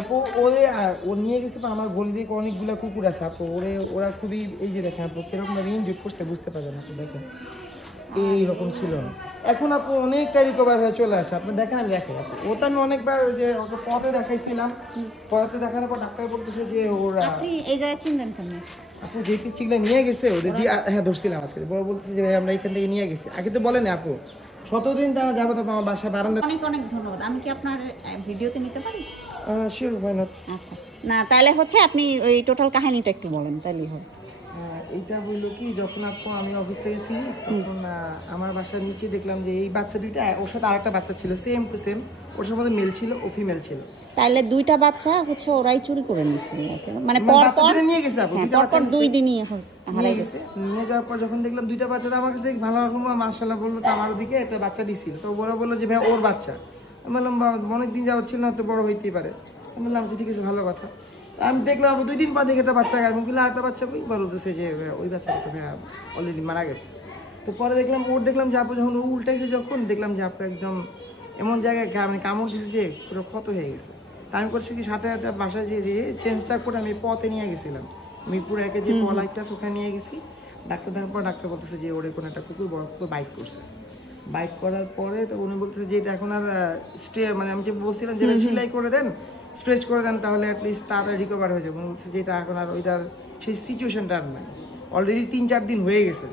আপু ওরে ও নিয়ে গেছে আমার গলি থেকে অনেকগুলা কুকুর আছে আপু ওরা খুবই এই যে দেখেন আপু কিরকম ভাবে ইনজুর করছে বুঝতে পারবেন আপু দেখেন এইরকম ছিল না। এখন আপু অনেকটা রিকভার হয়ে চলে আসে আপনি দেখেন আমি দেখেন আপু ওটা আমি অনেকবার যে ওকে পথে দেখাইছিলাম পথে দেখানোর পর ডাক্তার বলতেছে যে ওরা আপনি এই জায়গায় চিনলেন কেন? আপু যে চিকলা নিয়ে গেছে ওদের যে হ্যাঁ ধরছিলাম আজকে বড় বলতেছে যে ভাই আমরা এখান থেকে নিয়ে গেছি আগে তো বলেন আপু 17 দিন টানা যাবো তো আমার বাসা বারান্দা। অনেক অনেক ধন্যবাদ। আমি কি আপনার ভিডিওতে নিতে পারি? Sure why not. আচ্ছা না তাহলে হচ্ছে আপনি ওই টোটাল কাহিনীটা একটু বলেন তাহলেই হবে। এইটা হইলো কি যখন আপু আমি অফিস থেকে ফিরি তখন আমার বাসার নিচে দেখলাম যে এই বাচ্চা দুইটা ওর সাথে আরেকটা বাচ্চা ছিল সেম টু সেম ওর সাথে মেল ছিল ও ফিমেল ছিল। তাহলে দুইটা বাচ্চা হচ্ছে ওরাই চুরি করে নিয়েছিল মানে পর পর নিয়ে গেছে আপু দুইটা বাচ্চা দুই দিনই হারিয়ে গেছে। নিয়ে যাওয়ার পর যখন দেখলাম দুইটা বাচ্চা আমার কাছে ভালো রকম মাশাআল্লাহ বললো তো আমার দিকে একটা বাচ্চা দিছিল তো বড় বললো যে ভাই ওর বাচ্চা। আমি বললাম অনেক দিন যাওয়া ছিল না তো বড় হইতেই পারে। আমি বললাম ঠিক আছে ভালো কথা। আমি দেখলাম 2 দিন পর দেখে একটা বাচ্চা আমি বললাম আরেকটা বাচ্চা কই বলতেছে যে ওই বাচ্চাটা তো ভাই অলরেডি মারা গেছে। তো পরে দেখলাম যে আপু যখন উল্টাইছে যখন দেখলাম যে আপু একদম এমন জায়গায় মানে কামড় দিয়েছে যে পুরো ক্ষত হয়ে গেছে। তা আমি করছি কি সাথে সাথে বাসায় যে চেঞ্জটা করে আমি পথে নিয়ে গেছিলাম মিরপুর একে যে পলাইটটা ওখানে নিয়ে গেছি ডাক্তার দেখার পর ডাক্তার বলতেছে যে ওরে কোনো একটা কুকুর বড় কুকুর বাইট করছে। বাইট করার পরে তো উনি বলতেছে যে এটা এখন আর মানে আমি যে বলছিলাম যে সেলাই করে দেন স্ট্রেচ করে দেন তাহলে অ্যাটলিস্ট তাড়াতাড়ি রিকভার হয়ে যাবে। বলতেছে যে এটা এখন আর ওইটার সেই সিচুয়েশনটা আর নাই অলরেডি 3-4 দিন হয়ে গেছে।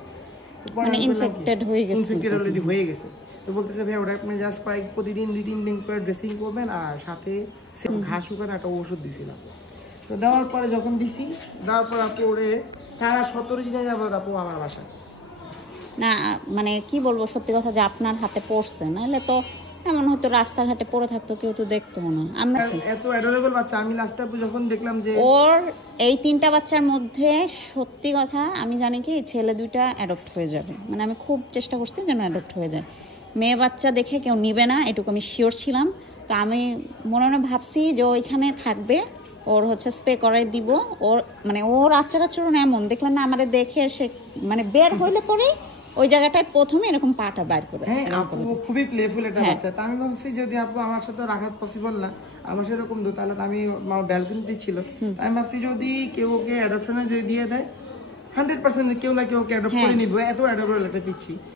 তো পরে ইনফেক্টেড হয়ে গেছে ইনফেক্টেড অলরেডি হয়ে গেছে। তো বলতেছে ভাই ওটা আপনি জাস্ট প্রতিদিন 2-3 দিন করে ড্রেসিং করবেন আর সাথে ঘাস শুকানো একটা ওষুধ দিছিলাম। তো দেওয়ার পরে যখন দিছি দেওয়ার পর আপু ওরে তারা 17 দিনে যাবো আপু আমার বাসায়। না মানে কি বলবো সত্যি কথা যে আপনার হাতে পড়ছে নাহলে তো এমন হয়তো রাস্তাঘাটে পড়ে থাকতো কেউ তো দেখতো না। আমরা এত অ্যাডোরেবল বাচ্চা আমি লাস্টে যখন দেখলাম যে ওর এই 3টা বাচ্চার মধ্যে সত্যি কথা আমি জানি কি ছেলে 2টা অ্যাডপ্ট হয়ে যাবে মানে আমি খুব চেষ্টা করছি যেন অ্যাডপ্ট হয়ে যায়। মেয়ে বাচ্চা দেখে কেউ নিবে না এটুকু আমি শিওর ছিলাম। তো আমি মনে মনে ভাবছি যে ওইখানে থাকবে ওর হচ্ছে স্প্রে করাই দিব ওর মানে ওর আচরণ এমন দেখলেন না আমাদের দেখে সে মানে বের হইলে পরেই ওই জায়গাটায় প্রথমে এরকম পাটা বাইর করে। হ্যাঁ আপু খুবই প্লেফুল একটা বাচ্চা। তা আমি ভাবছি যদি আপু আমার সাথে রাখা পসিবল না আমার সেরকম তো তাহলে আমি আমার ব্যালকনিতে ছিল আমি ভাবছি যদি কেউ ওকে অ্যাডপশনে দিয়ে দেয় 100% কেউ না কেউ ওকে অ্যাডপ্ট করে নিবে এত অ্যাডপ্ট একটা পিচ্ছি।